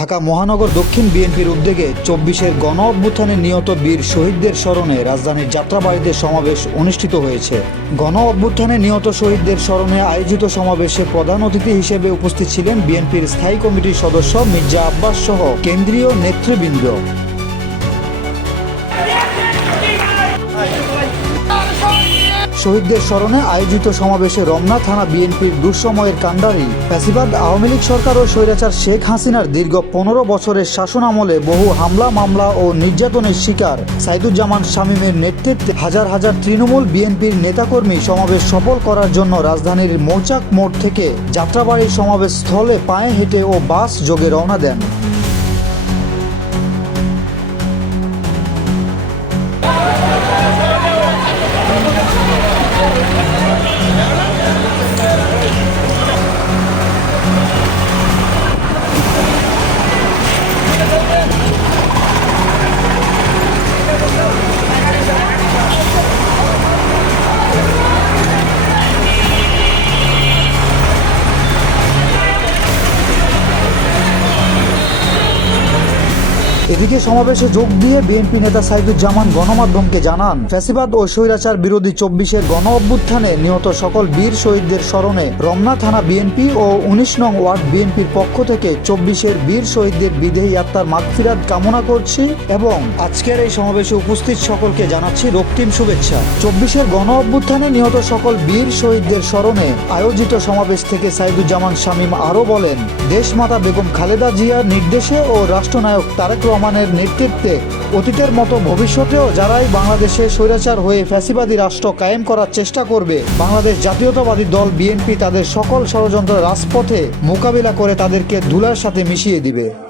ঢাকা মহানগর দক্ষিণ বিএনপির উদ্যোগে চব্বিশের গণ অভ্যুত্থানে নিহত বীর শহীদদের স্মরণে রাজধানীর যাত্রাবাড়িতে সমাবেশ অনুষ্ঠিত হয়েছে। গণ অভ্যুত্থানে নিহত শহীদদের স্মরণে আয়োজিত সমাবেশে প্রধান অতিথি হিসেবে উপস্থিত ছিলেন বিএনপির স্থায়ী কমিটির সদস্য মির্জা আব্বাস সহ কেন্দ্রীয় নেতৃবৃন্দ। শহীদদের স্মরণে আয়োজিত সমাবেশে রমনা থানা বিএনপির দুঃসময়ের কাণ্ডারি ফ্যাসিবাদ আওয়ামী লীগ সরকার ও স্বৈরাচার শেখ হাসিনার দীর্ঘ পনেরো বছরের শাসন আমলে বহু হামলা, মামলা ও নির্যাতনের শিকার সাইদুজ্জামান শামীমের নেতৃত্বে হাজার হাজার তৃণমূল বিএনপির নেতাকর্মী সমাবেশ সফল করার জন্য রাজধানীর মৌচাক মোড় থেকে যাত্রাবাড়ির সমাবেশ স্থলে পায়ে হেঁটে ও বাস যোগে রওনা দেন। এদিকে সমাবেশে যোগ দিয়ে বিএনপি নেতা সাইদুজ্জামান গণমাধ্যমকে জানান, ফ্যাসিবাদ ও স্বৈরাচার বিরোধী চব্বিশের গণ অভ্যুত্থানে নিহত সকল বীর শহীদদের স্মরণে রমনা থানা বিএনপি ও উনিশ নং ওয়ার্ড বিএনপির পক্ষ থেকে চব্বিশের বীর শহীদদের বিদেহী আত্মার মাগফিরাত কামনা করছি এবং আজকের এই সমাবেশে উপস্থিত সকলকে জানাচ্ছি রক্তিম শুভেচ্ছা। চব্বিশের গণ অভ্যুত্থানে নিহত সকল বীর শহীদদের স্মরণে আয়োজিত সমাবেশ থেকে সাইদুজ্জামান শামীম আরও বলেন, দেশমাতা বেগম খালেদা জিয়ার নির্দেশে ও রাষ্ট্রনায়ক তারেক রহমানের নেতৃত্বে অতীতের মতো ভবিষ্যতেও যারাই বাংলাদেশে স্বৈরাচার হয়ে ফ্যাসিবাদী রাষ্ট্র কায়েম করার চেষ্টা করবে, বাংলাদেশ জাতীয়তাবাদী দল বিএনপি তাদের সকল ষড়যন্ত্র রাজপথে মোকাবিলা করে তাদেরকে ধুলার সাথে মিশিয়ে দিবে।